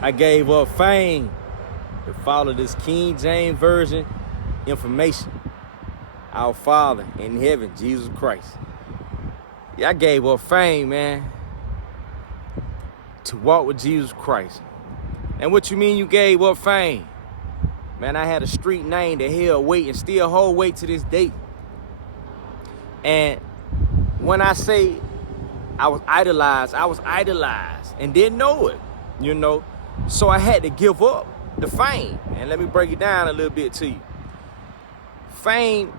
I gave up fame to follow this King James Version information. Our Father in heaven, Jesus Christ. Yeah, I gave up fame, man, to walk with Jesus Christ. And what you mean you gave up fame? Man, I had a street name that held weight and still hold weight to this day. And when I say I was idolized and didn't know it, you know. So I had to give up the fame. And let me break it down a little bit to you. Fame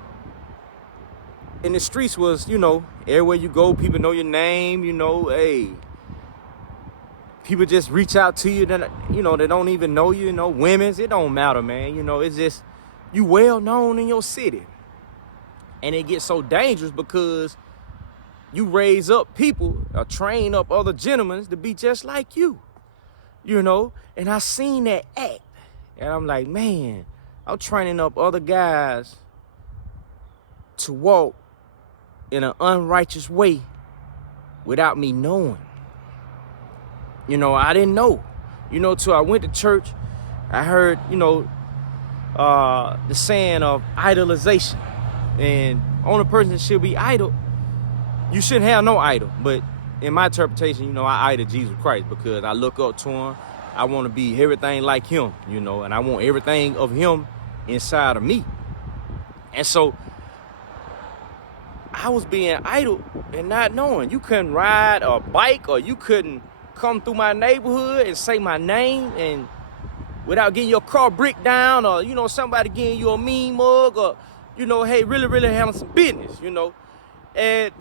in the streets was, you know, everywhere you go, people know your name, you know, hey. People just reach out to you that, you know, they don't even know you, you know, women's, it don't matter, man. You know, it's just, you well known in your city. And it gets so dangerous because you raise up people or train up other gentlemen to be just like you, you know. And I seen that act. And I'm like, man, I'm training up other guys to walk in an unrighteous way without me knowing. You know, I didn't know. You know, till I went to church, I heard, you know, the saying of idolization. And only person that should be idol, you shouldn't have no idol. But in my interpretation, you know, I idol Jesus Christ because I look up to him. I want to be everything like him, you know, and I want everything of him inside of me. And so I was being idle and not knowing. You couldn't ride a bike or you couldn't come through my neighborhood and say my name and without getting your car bricked down or, you know, somebody getting you a mean mug or, you know, hey, really handling some business, you know. And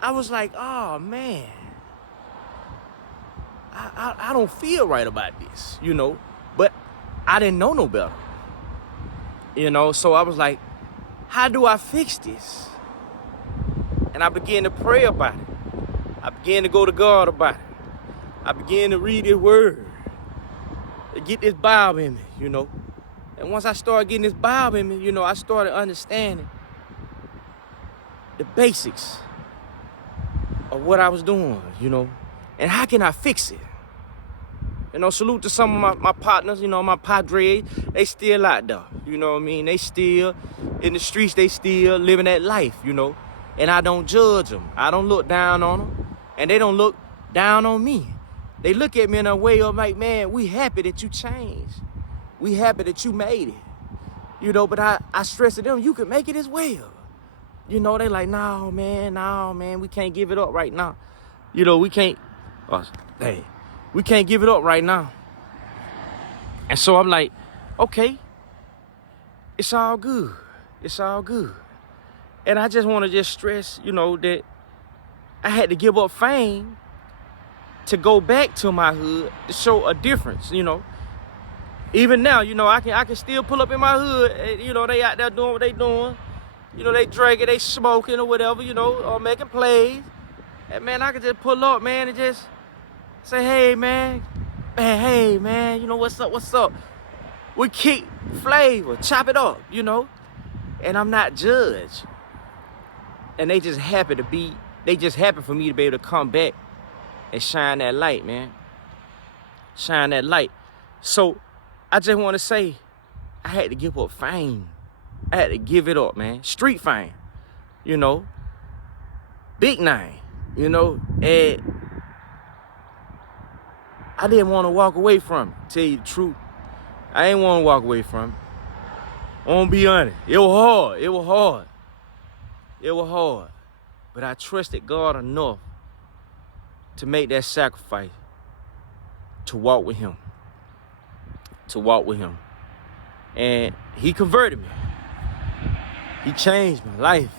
I was like, oh, man, I don't feel right about this, you know. But I didn't know no better, you know. So I was like, how do I fix this? And I began to pray about it. I began to go to God about it. I began to read his word, to get this Bible in me, you know. And once I started getting this Bible in me, you know, I started understanding the basics of what I was doing, you know. And how can I fix it? You know, salute to some of my partners, you know, my padres. They still out there, you know what I mean? They still in the streets, they still living that life, you know. And I don't judge them. I don't look down on them. And they don't look down on me. They look at me in a way of like, man, we happy that you changed. We happy that you made it. You know, but I stress to them, you can make it as well. You know, they like, no, man, we can't give it up right now. You know, we can't give it up right now. And so I'm like, okay, it's all good. It's all good. And I just want to just stress, you know, that I had to give up fame to go back to my hood to show a difference, you know. Even now, you know, I can still pull up in my hood, and, you know, they out there doing what they doing. You know, they drinking, they smoking or whatever, you know, or making plays. And, man, I can just pull up, man, and just say, hey, man, you know, what's up? We kick flavor, chop it up, you know. And I'm not judged. And they just happy for me to be able to come back and shine that light, man. Shine that light. So I just want to say, I had to give up fame. I had to give it up, man. Street fame, you know. Big name, you know. And I didn't want to walk away from it, tell you the truth. I didn't want to walk away from it. I'm gonna be honest. It was hard. But I trusted God enough to make that sacrifice to walk with him. And he converted me. He changed my life.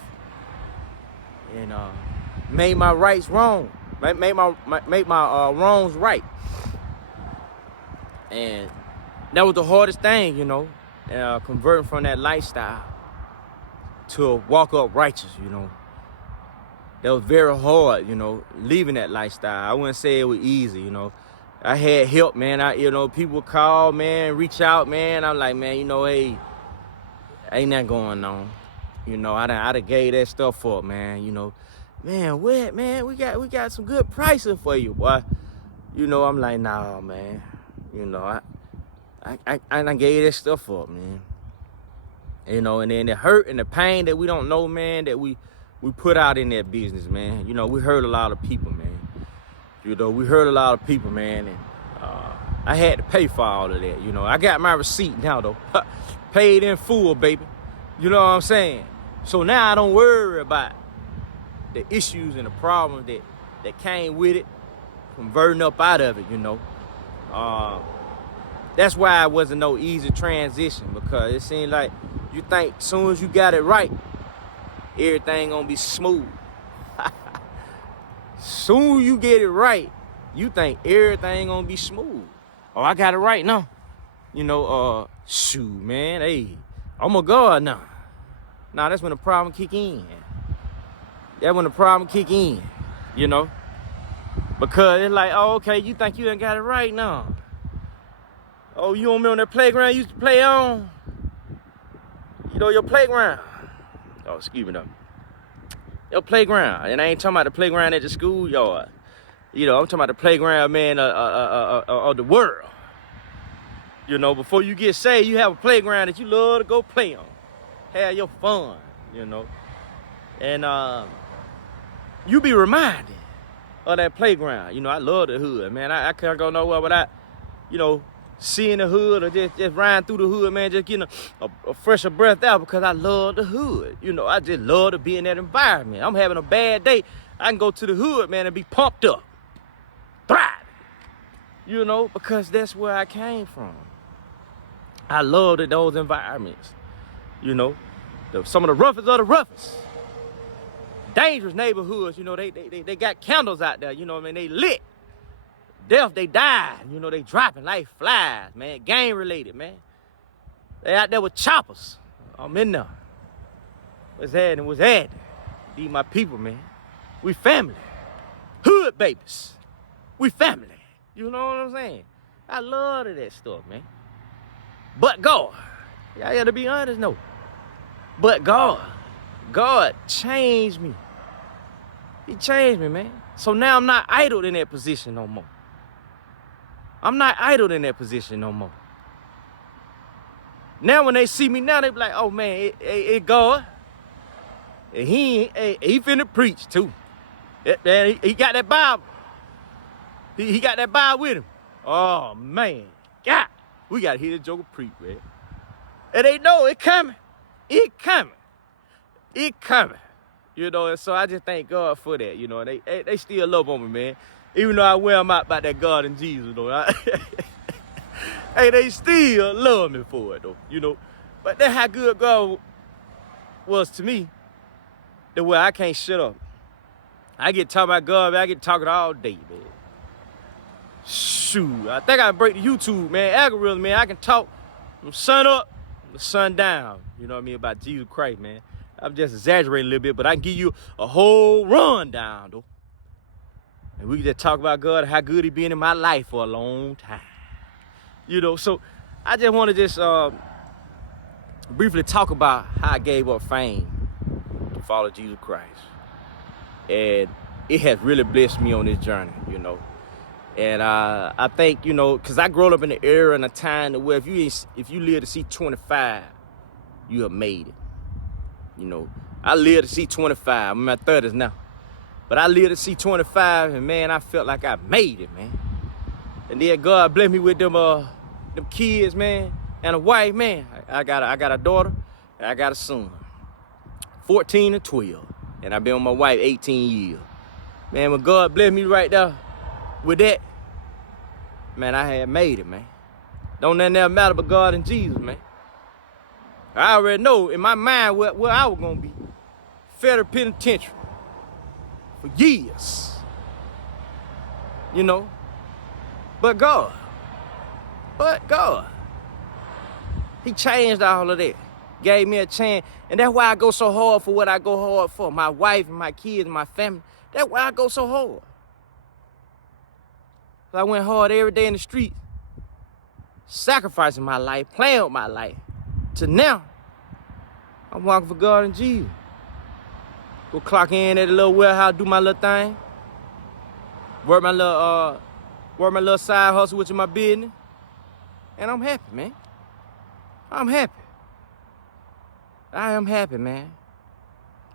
And made my rights wrong. Make my wrongs right. And that was the hardest thing, you know. Converting from that lifestyle to a walk up righteous, you know. That was very hard, you know, leaving that lifestyle. I wouldn't say it was easy, you know. I had help, man. People call, man, reach out, man. I'm like, man, you know, hey, ain't that going on? You know, I done gave that stuff up, man. You know, man, what, man? We got some good prices for you, boy. You know, I'm like, nah, man. You know, I gave that stuff up, man. You know, and then the hurt and the pain that we don't know, man, that we put out in that business, man. You know, we hurt a lot of people, man. You know, we hurt a lot of people, man, and I had to pay for all of that. You know, I got my receipt now, though. Paid in full, baby. You know what I'm saying? So now I don't worry about the issues and the problems that came with it, converting up out of it, you know. That's why it wasn't no easy transition, because it seemed like you think as soon as you got it right, everything gonna be smooth. Soon you get it right, you think everything gonna be smooth. Oh, I got it right now. You know, shoot, man, hey, I'm a God now. Nah, that's when the problem kick in. That's when the problem kick in, you know. Because it's like, oh, okay, you think you done got it right now. Oh, you don't remember that playground you used to play on? You know, your playground. Oh, excuse me, though. Your playground. And I ain't talking about the playground at the schoolyard. You know, I'm talking about the playground, man, of the world. You know, before you get saved, you have a playground that you love to go play on. Have your fun, you know. And you be reminded of that playground. You know, I love the hood, man. I can't go nowhere without, you know, seeing the hood or just riding through the hood, man, just getting a fresher breath out, because I love the hood. You know, I just love to be in that environment. I'm having a bad day, I can go to the hood, man, and be pumped up, thrive. You know, because that's where I came from. I love those environments. You know, some of the roughest of the roughest. Dangerous neighborhoods, you know, they got candles out there, you know what I mean? They lit. Death, they died. You know, they dropping like flies, man. Gang related, man. They out there with choppers. I'm in there. What's happening? What's happening? These my people, man. We family. Hood babies. We family. You know what I'm saying? I love that stuff, man. But God. I got to be honest, no. But God changed me. He changed me, man. So now I'm not idle in that position no more. I'm not idle in that position no more. Now when they see me now, they be like, oh man, it God. And he finna preach too. He got that Bible. He got that Bible with him. Oh man, God, we gotta hear the Joker preach, man. And they know it coming. It coming. It coming. You know, and so I just thank God for that, you know, and they still love on me, man. Even though I wear them out about that God and Jesus, though. Hey, they still love me for it, though, you know. But that's how good God was to me, the way I can't shut up. I get talking about God, man. I get talking all day, man. Shoot, I think I break the YouTube, man. Algorithm, man. I can talk from sun up to sun down, you know what I mean, about Jesus Christ, man. I'm just exaggerating a little bit, but I can give you a whole rundown, though. And we can just talk about God, how good he been in my life for a long time. You know, so I just want to just briefly talk about how I gave up fame to follow Jesus Christ. And it has really blessed me on this journey, you know. And I think, you know, because I grew up in an era and a time where if you live to see 25, you have made it. You know, I live to see 25. I'm in my 30s now. But I live to see 25, and man, I felt like I made it, man. And then God blessed me with them kids, man, and a wife, man. I got a daughter, and I got a son, 14 and 12. And I've been with my wife 18 years. Man, when God blessed me right there with that, man, I had made it, man. Don't nothing else matter but God and Jesus, man. I already know in my mind where I was gonna be. Federal penitentiary. For years. You know. But God. He changed all of that. Gave me a chance. And that's why I go so hard for what I go hard for. My wife and my kids and my family. That's why I go so hard. I went hard every day in the street. Sacrificing my life. Playing with my life. To now, I'm walking for God and Jesus. Go clock in at a little warehouse, do my little thing. Work my little side hustle, which is my business. And I'm happy, man. I'm happy. I am happy, man.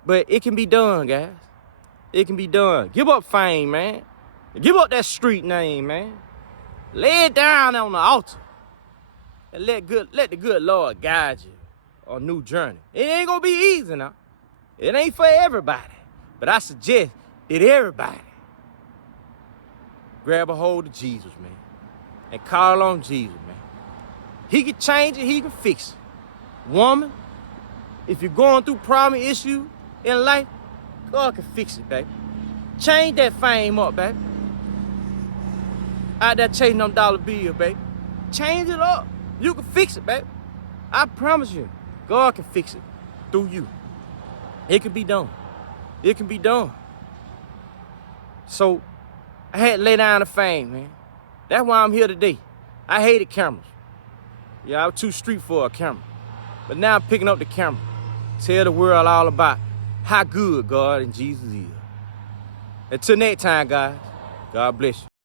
But it can be done, guys. It can be done. Give up fame, man. Give up that street name, man. Lay it down on the altar. And let the good Lord guide you on a new journey. It ain't gonna be easy now. It ain't for everybody. But I suggest that everybody grab a hold of Jesus, man. And call on Jesus, man. He can change it, he can fix it. Woman, if you're going through problem issues in life, God can fix it, baby. Change that fame up, baby. Out there chasing them dollar bills, baby. Change it up. You can fix it, baby. I promise you, God can fix it through you. It can be done. It can be done. So, I had to lay down the fame, man. That's why I'm here today. I hated cameras. Yeah, I was too street for a camera. But now I'm picking up the camera. Tell the world all about how good God and Jesus is. Until next time, guys, God bless you.